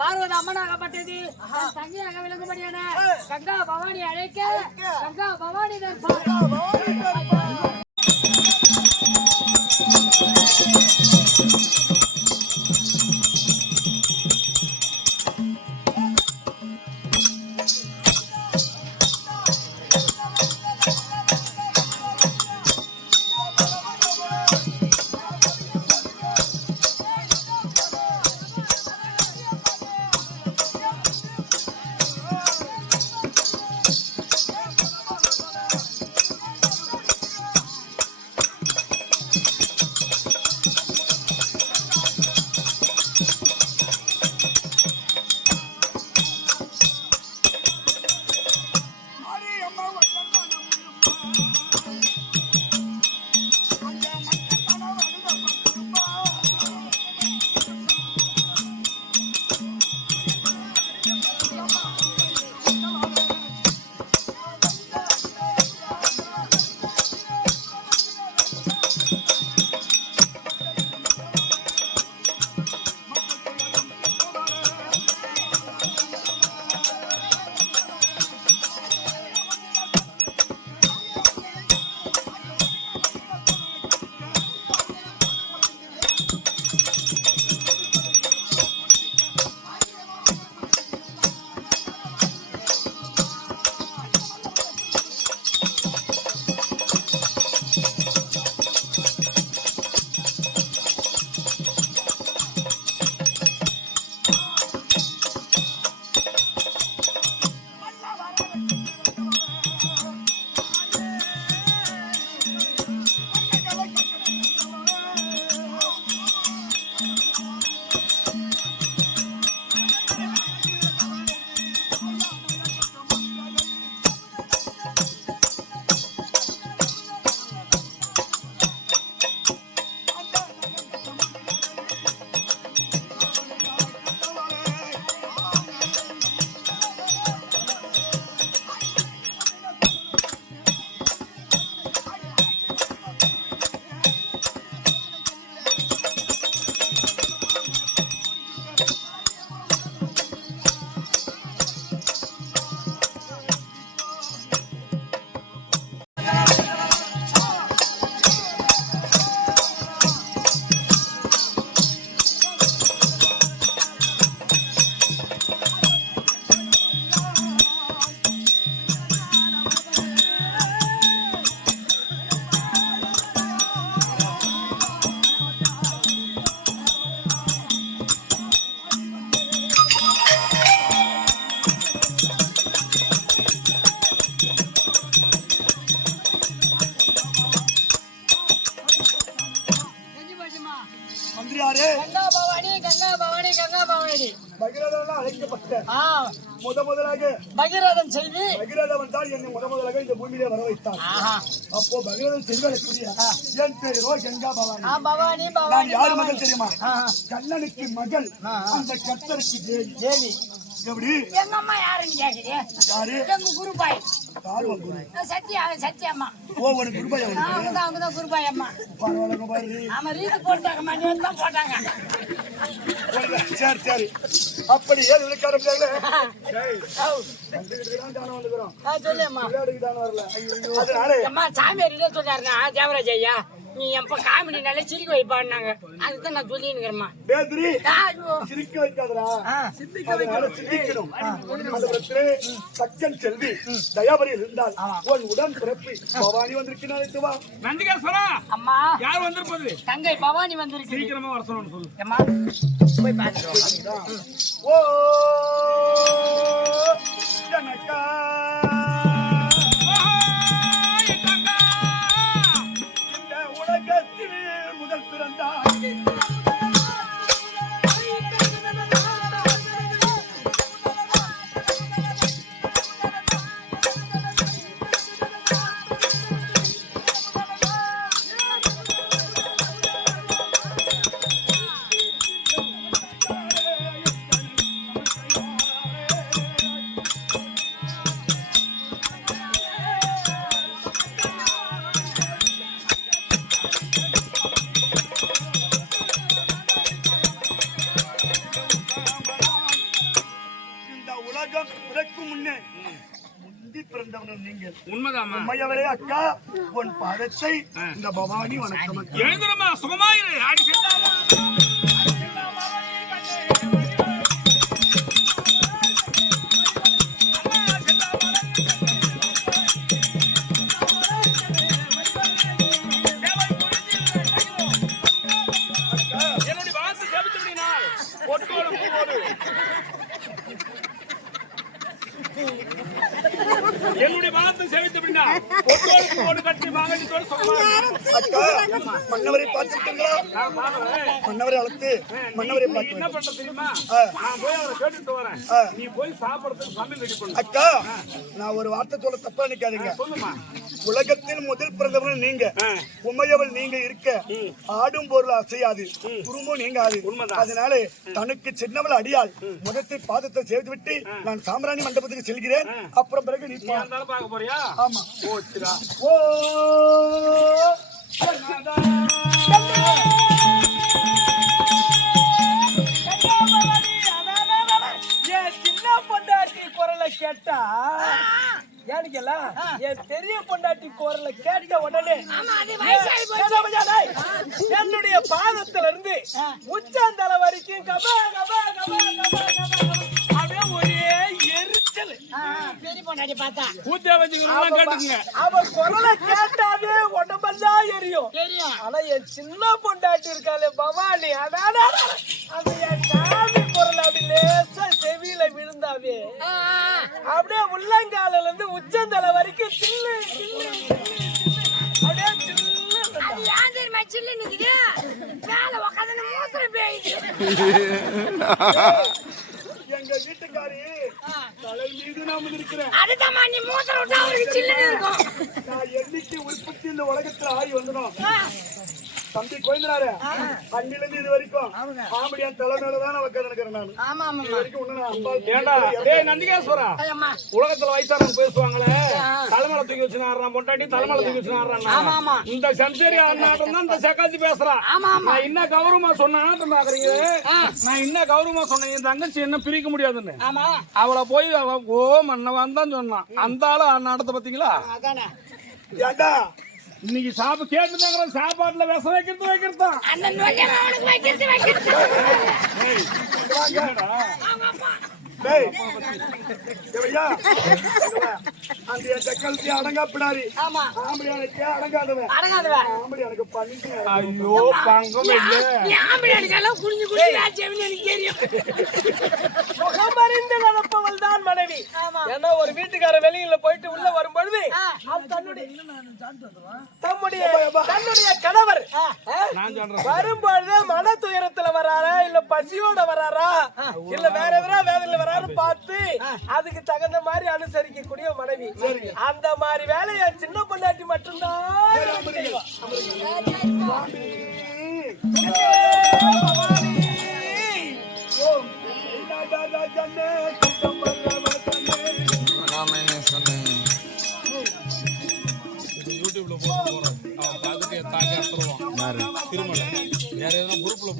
பார்வதி அம்மனாகப்பட்டது தங்கியாக விளங்கும்படியான கங்கா பவானி அழைக்க கங்கா பவானி பகீரதன் செல்வி பகீரதன் தான் என்னை முதலாக இந்த பூமியிலே வர வைத்தார். அப்போ பகீரதன் செல்வி என் பேரோ கங்கா பவானி. பவானி பவானி யார் மகள் தெரியுமா? கண்ணனுக்கு மகள், அந்த கத்தருக்கு தேவி. எப்படி எங்க அம்மா யாருன்னு கேக்குறீங்க? யாரு? எங்க குருபாய். சத்தியம்மா. ஓ உனக்கு குருபாய்? அவங்கதான் குருபாய் அம்மா. பரவாயில்ல பாரு. ஆமா ரீதி போட்டாங்க, மணி வந்து தான் போட்டாங்க. சரி சரி, அப்படி ஏது விளக்கார சாமியார் சொன்னாருன்னா தேவராஜ் ஐயா நீ எப்ப காமெடி நல்லா சிரிக்க வைப்பான்னாங்க. அதுதான் நான் சொல்லினுக்கிறேம்மா. சிரிக்க வைக்காதரா, சிந்திக்கணும். சக்கன் செல்வி தயாபரியில் இருந்தால் உன் உடன் பிறப்பு பவானி வந்திருக்கிறார். அம்மா யார் வந்திருப்பது? தங்கை பவானி வந்திருக்கு. சீக்கிரமா வர சொல்லணும். அம்மா போய் பாத்துட்டு ஓ ஜனகா முதல் பிறந்தார். உலகம் பிறக்கும் முன்னே முந்தி பிறந்தவர்கள் நீங்கள். உண்மைதாமா. உண்மையவளே அக்கா, உன் பாதத்தை இந்த பவானி வணக்கம். எழுந்துறமா, சுகமாயிரு. ஆடி செல்லாமா. என்னுடைய மனத்தை சேவித்து அப்படின்னா போட்டு கட்டி மாங்கடித்தோடு மன்னவரை பார்த்துட்டீங்களா? மன்னவரை அழைத்து மன்னவரை பார்த்து என்ன பண்ற தெரியுமா? நான் போய் அவரை கேட்டுட்டு வரேன். நீ போய் சாப்பிடறதுக்கு சமையல் ரெடி பண்ணு. அக்கா, நான் ஒரு வார்த்தை சொல்ல தப்பா நினைக்காதீங்க. சொல்லுமா. உலகத்தில் முதல் பிறந்தவர்கள் நீங்க, உண்மையவள் நீங்க இருக்க ஆடும் பொருள் அசையாது, குறும்பும் நீங்காது. அதனால தனக்கு சின்னவள் அடியால் முதத்தை பாதத்தை சேர்த்து விட்டு நான் சாம்பிராணி மண்டபத்துக்கு செல்கிறேன். அப்புறம் பிறகு நீ பார்க்க போறியா? ஆமா. ஓச்சுடா. ஓ சின்ன பொண்டாட்டி குரலை கேட்டா ஏனுக்கல என் பெரிய பொண்டாட்டி குரலை கேட்ட உடனே என்னுடைய பாதத்துல இருந்து உச்சாந்தலை வரைக்கும் கபா கபா கபா கபா கபா அப்படியே ஒரே எரிச்சல். பெரிய பொண்டாட்டி பார்த்தா அவ குரலை கேட்டாவே உடம்பெல்லாம் எரியும். ஆனா என் சின்ன பொண்டாட்டி இருக்காளே பவானி, அடாடா அது என் சாமி குரல் அப்படி லேசா செவியில விழுந்தாவே அப்படியே உள்ளங்கால இருந்து உச்சந்தலை வரைக்கும் சில்லு சில்லு அப்படியே சில்லு நிக்குது. மேல உட்காந்து மூத்திரம் பேயுது. எங்க வீட்டுக்காரி தலை மீது நான் இருக்கிறேன். அதுதான் நீ மூத்திரம் விட்டா அவருக்கு சில்லுன்னு இருக்கும். நான் என்னைக்கு உற்பத்தி இந்த உலகத்துல ஆகி வந்துடும் தம்பி கோயந்தனாரு அன்னிலிருந்து இது வரைக்கும் ஆம்படியான் தலை மேலதான் உட்கார்ந்துக்கிறேன் நான். ஆமா ஆமா. இது வரைக்கும் ஒண்ணு நான் அம்பாள் ஏண்டா டேய் நந்திகேஸ்வரா, உலகத்துல வயசானவங்க பேசுவாங்களே தலைமலை தூக்கி வச்சு ஆடுறான் பொண்டாட்டி, தலைமலை தூக்கி வச்சு ஆடுறான். இந்த சென்சரி ஆடினாட்டம் தான் இந்த சக்காத்தி பேசுறான். நான் என்ன கௌரவமா சொன்ன ஆட்டம் பாக்குறீங்க. நான் என்ன கௌரவமா சொன்னேன், என் தங்கச்சி என்ன பிரிக்க முடியாதுன்னு. அவளை போய் அவ ஓ மன்னவான் தான் சொன்னான். அந்த ஆளு ஆட்டத்தை பாத்தீங்களா? ஏண்டா இன்னைக்கு சாப்பிட்டு கேட்டுதாங்கிற சாப்பாட்டுல விஷ வைக்கிறதான் அந்த செக்கல்த்தி அடங்காப்பிடாரி ஆம்படியானுக்கு அடங்காதவன் ஆம்படியானுக்கு பண்ணி. ஐயோ பங்கம் முகமறிந்து நடப்பவள் தான் மனைவி. ஏன்னா ஒரு வீட்டுக்கார வெளியில போயிட்டு உள்ள வரும் பொழுது தன்னுடைய கணவர் வரும்பொழுது மன துயரத்துல வராரா, இல்ல பசியோட வராரா, இல்ல வேற எதனா வேதனையில வராரு பார்த்து அதுக்கு தகுந்த மாதிரி அனுசரிக்கக்கூடிய மனைவி. அந்த மாதிரி வேலையை சின்ன பொண்டாட்டி மட்டும்தான். யூடியூப்ல போறேன் அவன் பார்த்துட்டு தாக்கி அத்துருவான். திருமலை வேற எதனா குரூப்ல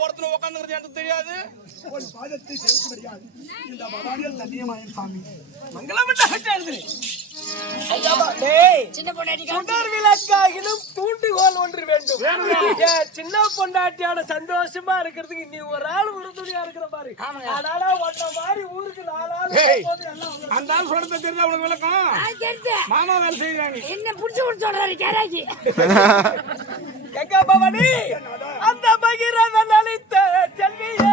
போறதுல உட்காந்துக்கிறது எனக்கு தெரியாது. ஒரு பாதத்தை செலுத்த முடியாது. இந்த பவானியில் தண்ணியமாயன் சாமி சின்ன பொண்டாட்டி சுடர் விளக்காகிலும் தூண்டுகோல் ஒன்று வேண்டும். என் சின்ன பொண்டாட்டியான சந்தோஷமா இருக்கிறதுக்கு நீ ஒரு ஆள் உறுதுணையா இருக்கிற மாதிரி. அதனால ஒன்ன மாதிரி ஊருக்கு 4 ஆள் போது எல்லாம் அந்த ஆள் சொல்றது தெரிஞ்சா உனக்கு விளக்கம். மாமா வேலை செய்யறாங்க. என்ன புடிச்சு சொல்றாரு கேராஜி. எங்க பவனி அந்த பகிரத நலித்த செல்வியே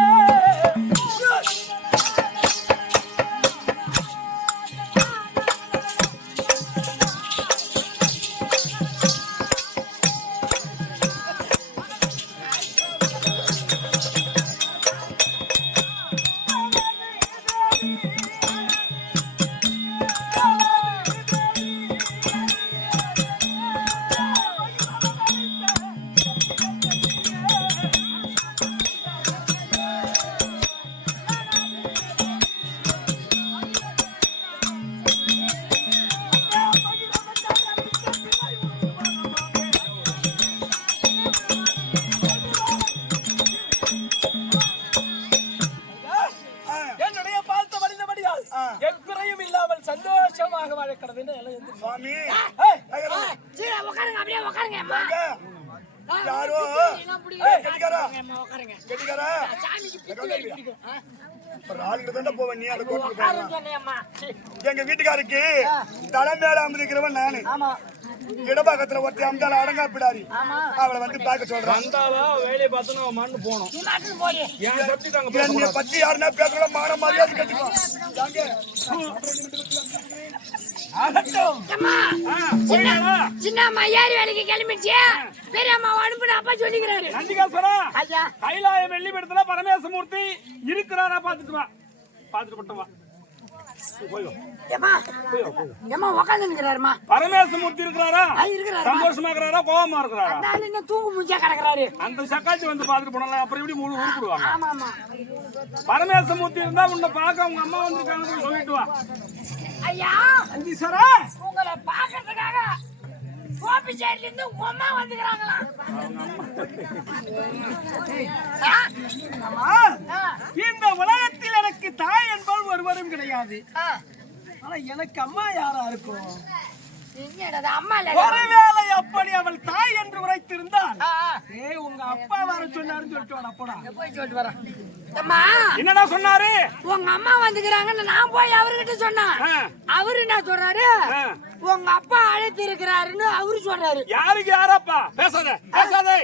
என்னுடைய பார்த்த மனிதபடியால் எக்குறையும் இல்லாமல் சந்தோஷமாக வாழக்கிறது சுவாமி சீரா உட்காருங்க அப்படியே உட்காருங்க அம்மா. யாரோ கெட்டிக்காரா உட்காருங்க. கெட்டிக்காரா சாமிக்கு பிடிக்கும். ஒரு ஆளுக்கு தானே போவேன் நீ அதை கோட்டுக்கு போவேன். உட்காருங்க சொன்னேம்மா. எங்க வீட்டுக்காருக்கு தலை மேல அமர்ந்திருக்கிறவன் நானு. இடபாக்கத்துல ஒருத்தி அம்தால அடங்கா பிடாரி அவளை வந்து பார்க்க சொல்றான். வந்தாலா வேலையை பார்த்து நம்ம மண்ணு போனோம். நீ மாட்டு போடி. என் சப்தி தாங்க என்னைய பத்தி யாருன்னா பேசுறா மான மரியாதை கட்டிக்குவான். அம்மா சின்ன அம்மா ஏறி வேலைக்கு கிளம்பிடுச்சு. பெரிய அம்மா அனுப்புன அப்பா சொல்லிக்கிறாரு. நந்திகாஸ்வரா ஐயா கைலாய வெள்ளி படத்துல பரமேசமூர்த்தி இருக்கிறாரா பாத்துட்டு வா. பாத்துட்டு மட்டும் வா. ஏமா உட்காந்து இருக்கிறாருமா. பரமேசமூர்த்தி இருக்கிறாரா? இருக்கிறாரு. சந்தோஷமா இருக்கிறாரா? கோபமா இருக்கிறாரா? அதனால என்ன தூங்கு முடிச்சா கிடக்குறாரு. அந்த சக்காச்சி வந்து பாத்துட்டு போனால அப்புறம் எப்படி மூணு உருப்பிடுவாங்க. ஆமா ஆமா பரமேசமூர்த்தி இருந்தா உன்னை பார்க்க உங்க அம்மா வந்திருக்காங்க போய் சொல்லிட்டு வா. ஐயா நந்தீஸ்வரா உங்களை பாக்கிறதுக்காக கோபி சைடுல இருந்து உங்க அம்மா வந்துக்கிறாங்களா? இந்த உலகத்தில் எனக்கு தாய் என்பவள் ஒருவரும் கிடையாது. ஆனா எனக்கு அம்மா யாரா இருக்கும்? அம்மா இல்ல ஒருவேளை அப்படி அவள் தாய் என்று உரைத்திருந்தால் உங்க அப்பா வர சொன்னாருன்னு சொல்லிட்டு வாடா போடா. போய் சொல்லிட்டு வரேன். அம்மா என்னடா சொன்னாரு? உங்க அம்மா வந்துக்கிறாங்கன்னு நான் போய் அவர்கிட்ட சொன்னேன். அவரு என்ன சொல்றாரு? உங்க அப்பா அழைத்து இருக்கிறாருன்னு அவரு சொல்றாரு. யாருக்கு யாரப்பா? பேசாத பேசாதே.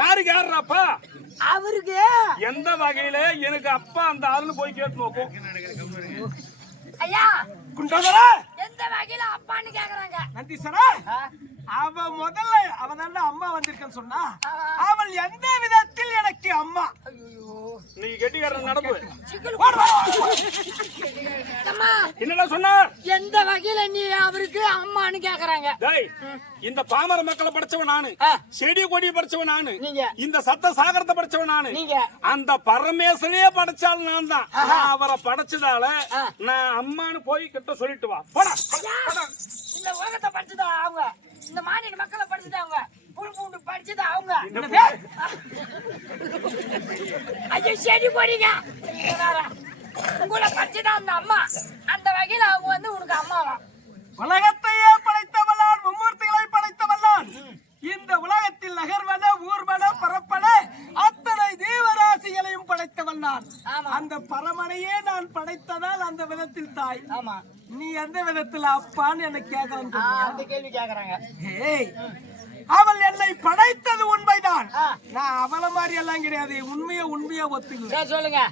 யாருக்கு யாருப்பா? அவருக்கு எந்த வகையில எனக்கு அப்பா அந்த ஆளுன்னு போய் கேட்டு போ. ஐயா குண்டோதரா எந்த வகையில அப்பான்னு கேக்குறாங்க. நந்தீஸ்வரா அவ முதல்ல அவதான அம்மா வந்திருக்கன்னு சொன்னா அவள் எந்த விதத்தில் எனக்கு அம்மா? நீங்க கெட்டிக்காரன் நடப்பு. அம்மா என்னடா சொன்னார்? எந்த வகையில நீ அவருக்கு அம்மான்னு கேக்குறாங்க. டேய் இந்த பாமர மக்களை படிச்சவன் நானு. செடி கொடி படிச்சவன் நானு. நீங்க இந்த சத்த சாகரத்தை படிச்சவன் நானு. நீங்க அந்த பரமேசனையே படைச்சாலும் நான் தான். அவரை படைச்சதால நான் அம்மான்னு போய் கிட்ட சொல்லிட்டு வா. போடா. இந்த உலகத்தை படிச்சதா அவங்க. இந்த மாநில மக்களை படிச்சதா அவங்க. புல் பூண்டு படிச்சதா அவங்க. ஐயோ செடி போறீங்க. உங்களை படிச்சதா அந்த அம்மா. அந்த வகையில அவங்க வந்து உனக்கு அம்மாவா? உலகத்தையே படைத்தவளான் மும்மூர்த்திகளை படைத்தவளான். இந்த உலகத்தில் நகர்வன ஊர்வன பரப்பன அத்தனை ஜீவராசிகளையும் படைத்தவள் நான். அந்த பரமனையே நான் படைத்ததால் அந்த விதத்தில் தாய். ஆமா நீ எந்த விதத்தில் அப்பான்னு என்ன கேட்கலாம்? அந்த கேள்வி கேக்குறாங்க. அவள் என்னை படைத்தது உண்மைதான். நான் அவள மாதிரி எல்லாம் கிடையாது. உண்மையா ஒத்துக்குவேன். சொல்லுங்க.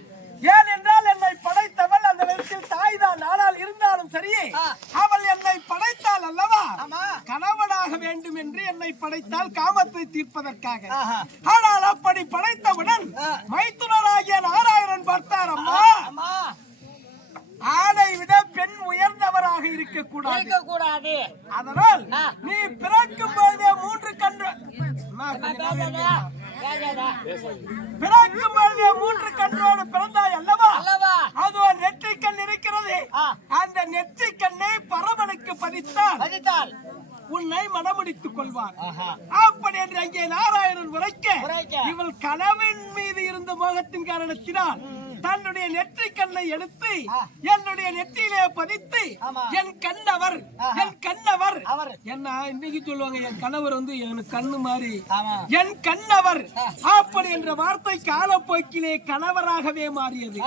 ஏன் என்றால் என்னை படைத்தவள் அந்த விதத்தில் தாய் தான். ஆனால் இருந்தாலும் சரி அவள் என்னை படைத்தாள் அல்லவா? கணவனாக வேண்டும் என்று என்னை படைத்தால் காமத்தை தீர்ப்பதற்காக. ஆனால் அப்படி படைத்தவுடன் மைத்துனராகிய நாராயணன் பார்த்தார், அம்மா ஆணை விட பெண் உயர்ந்தவராக இருக்க கூடாது. அதனால் நீ பிறக்கும் போதே 3 கன்று பிறக்கும் போதே 3 கன்றோடு பிறந்தாய் அல்லவா? அது ஒரு நெற்றிக்கண் இருக்கிறது. அந்த நெற்றிக்கண்ணை பரமனுக்கு பதித்தால் உன்னை மணமுடித்துக் கொள்வார். அப்படி என்று அங்கே நாராயணன் உரைக்க இவள் கணவன் மீது இருந்த மோகத்தின் காரணத்தினால் தன்னுடைய நெற்றி கண்ணை எடுத்து என்னுடைய நெற்றியிலே பதித்து என் கண்ணவர் என்ன இன்னைக்கு சொல்லுவாங்க, என் கணவர் வந்து எனக்கு கண்ணு மாதிரி என் கண்ணவர் அப்படி என்ற வார்த்தை காலப்போக்கிலே கணவராகவே மாறியது.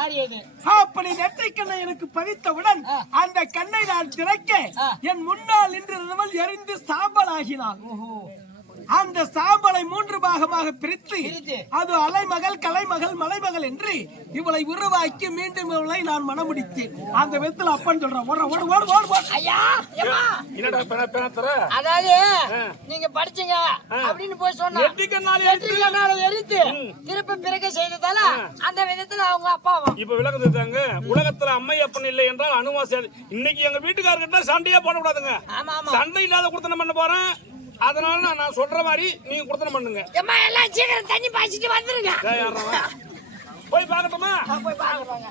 அப்படி நெற்றி கண்ணை எனக்கு பதித்தவுடன் அந்த கண்ணை நான் திறக்க என் முன்னால் நின்றிருந்தவள் எரிந்து சாம்பலாகினாள். அந்த சாம்பலை 3 பாகமாக பிரித்து அது அலைமகள், கலைமகள், மலைமகள் என்று இவளை உருவாக்கி மீண்டும் இவளை நான் மணமுடித்தேன். அந்த விதத்தில் அப்பன் சொல்றான், அதாவது நீங்க படிச்சீங்க அப்படின்னு போய் சொன்னா எரித்து திருப்ப பிறகு செய்ததால அந்த விதத்துல அவங்க அப்பாவும் இப்ப விளக்கத்தாங்க. உலகத்துல அம்மை அப்பன் இல்லை என்றால் அனுவாசி. இன்னைக்கு எங்க வீட்டுக்காரர்கிட்ட சண்டையே போடக்கூடாதுங்க. சண்டை இல்லாத குடுத்தனம் பண்ண போறேன். அதனால நான் சொல்ற மாதிரி நீங்க குடுத்தன பண்ணுங்க. அம்மா எல்லாம் சீக்கிரம் தண்ணி பாய்ச்சிட்டு வந்துருங்க. போய் பார்க்கட்டுமா? போய் பார்க்கறாங்க.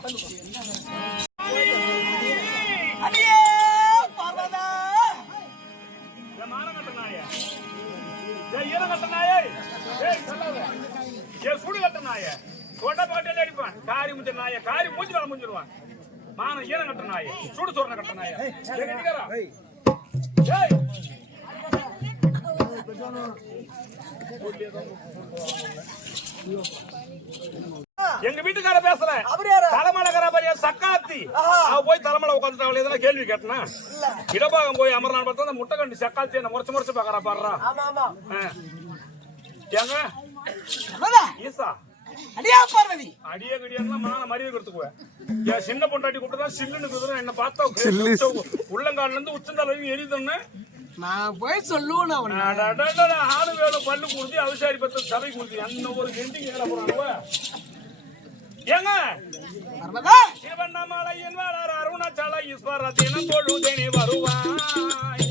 அடியே பார்வதா, ஏ மானகட்ட நாயே, ஏ ஈரகட்ட நாயே, ஏய் சொல்லாத, ஏ சுடுகட்ட நாயே, கொண்ட பாட்டில அடிப்பான். காரி முஞ்ச நாயே, காரி மூஞ்சி வர மூஞ்சிடுவான். மான ஈரகட்ட நாயே, சுடு சொல்ற கட்ட நாயே. ஏய் கடிகாரா, ஏய் எங்க வீட்டுக்கார பேசுற தலைமலைக்கார பையன் சக்காத்தி. அவ போய் தலைமலை உட்காந்துட்டு அவளை எதனா கேள்வி கேட்டனா இடபாகம் போய் அமர்நாள் பார்த்தா அந்த முட்டை கண்டு சக்காத்தி என்ன முறைச்சு பாக்குறா பாடுறா. ஏங்க ஈசா அடியா பார்வதி, அடியே கடியா மான மரியாதை கொடுத்துக்குவேன். என் சின்ன பொண்டாட்டி கூப்பிட்டு சில்லுன்னு குதிரை என்ன பார்த்தா உள்ளங்கால இருந்து உச்சந்தால எரியுதுன்னு நான் போய் சொல்லுவேன். ஆளு வேலை பல்லு கொடுத்து அவசாரி பத்த சபை கொடுத்து அந்த ஒரு கெண்டி கேட போறாங்க. ஏங்க திருவண்ணாமலையின் வாழார் அருணாச்சல ஈஸ்வர தினம் தொழுதேனே வருவாய்.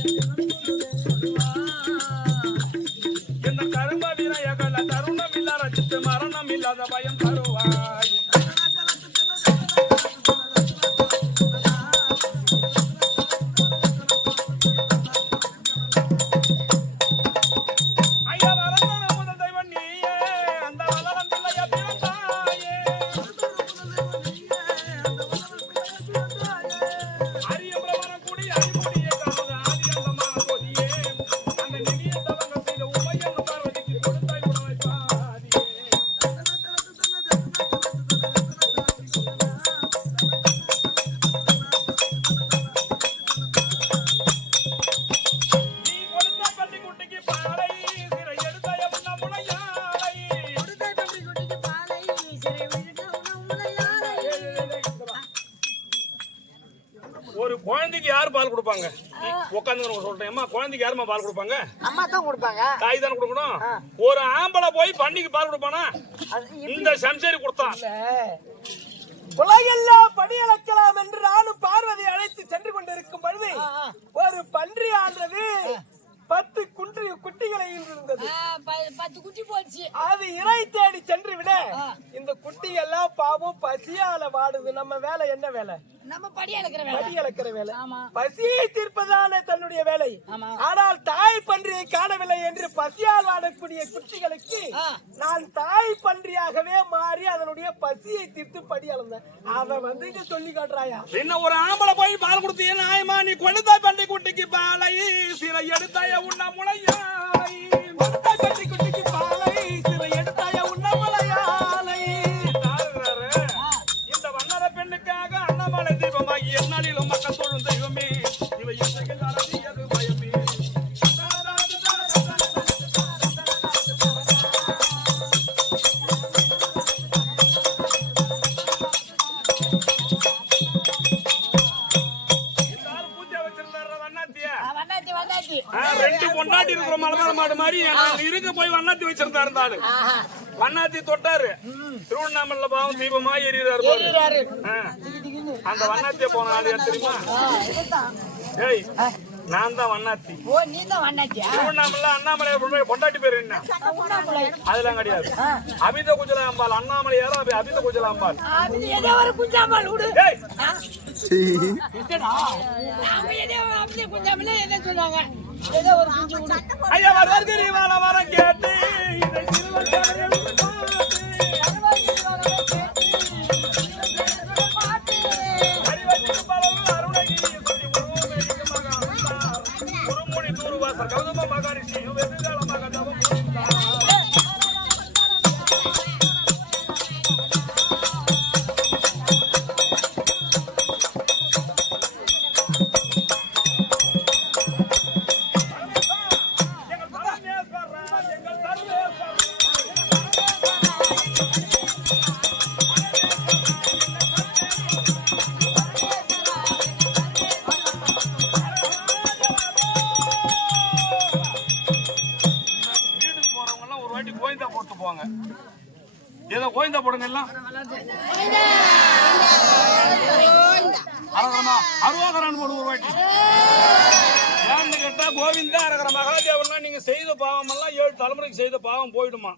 இந்த கரும்ப விநாயகல தருணம் இல்ல ரசித்து மரணம் இல்லாத பயம் தருவாய். ஒரு குழந்தைக்கு யாரு பால் கொடுப்பாங்க? உட்காந்து சொல்றேன், அம்மா குழந்தைக்கு யாருமா பால் கொடுப்பாங்க? அம்மா தான் கொடுப்பாங்க. தாய் தானே கொடுக்கணும். ஒரு ஆம்பளை போய் பண்ணிக்கு பால் கொடுப்பானா? இந்த சம்சேரி கொடுத்தான். உலகெல்லாம் பணி அளக்கலாம் என்று நானும் பார்வதி அழைத்து சென்று கொண்டிருக்கும் பொழுது ஒரு பன்றி ஆண்டது 10 குட்டிகளை இருந்தது. 10 குட்டி போச்சு. அது இறை தேடி சென்று விட இந்த குட்டி எல்லாம் பாவம் பசியால வாடுது. நம்ம வேலை என்ன வேலை? நம்ம படி அளக்கிற வேலை. பசியை தீர்ப்பதான தன்னுடைய வேலை. ஆனால் தாய் பன்றியை காணவில்லை என்று பசியால் வாடக்கூடிய குட்டிகளுக்கு நான் தாய் பன்றியாகவே மாறி அதனுடைய பசியை தீர்த்து படி அளந்தேன். அவன் வந்து இங்க சொல்லி காட்டுறாயா, என்ன ஒரு ஆம்பளை போய் பால் கொடுத்தீங்க நாயமா, நீ கொண்டுதாய் பன்றி குட்டிக்கு பாலை சிறை எடுத்தாய உண்ணா முளையாலை. பன்றி குட்டிக்கு பாலை சிறை எடுத்தாய உண்ணா முளையாலை. இந்த வண்ணர பெண்ணுக்காக அண்ணாமலை தெய்வமாகி என்னாலும் மக்கள் தொழும் தெய்வமே இவை இசைகள் பயமே. ரெண்டு பொண்டாட்டி இருக்கிற மலபார மாடு மாதிரி இருக்க போய் வண்ணாத்தி வச்சிருந்தா இருந்தாலும் வண்ணாத்தி தொட்டாரு. திருவண்ணாமலை பாவம் தீபமா எரியுறாரு. அந்த வண்ணாத்திய போன ஆளு தெரியுமா? ஏய் நான் தான் வண்ணாத்தி. திருவண்ணாமலை அண்ணாமலை பொண்டாட்டி பேர் என்ன? அதெல்லாம் கிடையாது. அபித குஜலாம்பாள். அண்ணாமலை யாரும் அபித குஜலாம்பாள். அவங்க ஏதோ அப்படி கொஞ்சம் எதை சொன்னாங்க ஏதோ ஒரு குஞ்சு விடு. ஐயா வரகரி வாழ வர கேட்டு இதை சிறுவர் கலைஞர்கள் பாட்டு அறிவத்தின் பலரும் அருணகிரி சொல்லி உருவமேடிக்கு மகாந்தார். குருமுனி தூர்வாசர் கௌதம மகரிஷி வெகுகாலமாக தவம் புரிந்தார். எங்கள் பரமேஸ்வரன், எங்கள் சர்வேஸ்வரன். வீட்டுக்கு போறவங்க எல்லாம் ஒரு வாட்டி கோயந்தா போட்டு போவாங்க. ஏதோ கோயந்தா போடுங்க எல்லாம். அரகரமா அருவாகரான் போடு ஒரு வாட்டி. ஏன்னு கேட்டா கோவிந்தா அரகர மகாதேவன்னா நீங்க செய்த பாவம் எல்லாம் 7 தலைமுறைக்கு செய்த பாவம் போயிடுமா.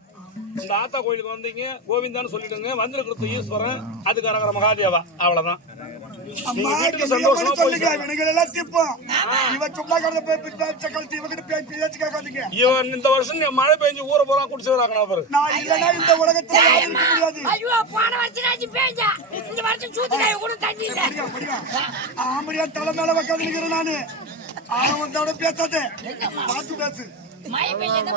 இந்த ஆத்தா கோயிலுக்கு வந்தீங்க கோவிந்தான்னு சொல்லிடுங்க. வந்திருக்கிறது ஈஸ்வரன், அதுக்கு அரகர மகாதேவா, அவ்வளவுதான். அம்மா வீட்டுக்கு சந்தோஷமா சொல்லுங்க இவனுங்க எல்லாம் திப்போம். இவன் சும்மா கடந்த பேச்ச கழுத்து இவங்கிட்ட பேச்சு கேட்காதீங்க. இவன் இந்த வருஷம் மழை பெஞ்சு ஊரை போறா குடிச்சு வராக்கணும் அவரு. நான் இல்லைன்னா இந்த உலகத்துல யாரும் இருக்க முடியாது. ஐயோ போன வருஷம் பேஞ்சா இந்த வருஷம் சூத்தினாய் கூட தண்ணி இல்ல. ஆம்படியா தலை மேல உட்காந்து நானு அவன் வந்தோட பேசாதே பார்த்து பேசு. மழை பெய்யாத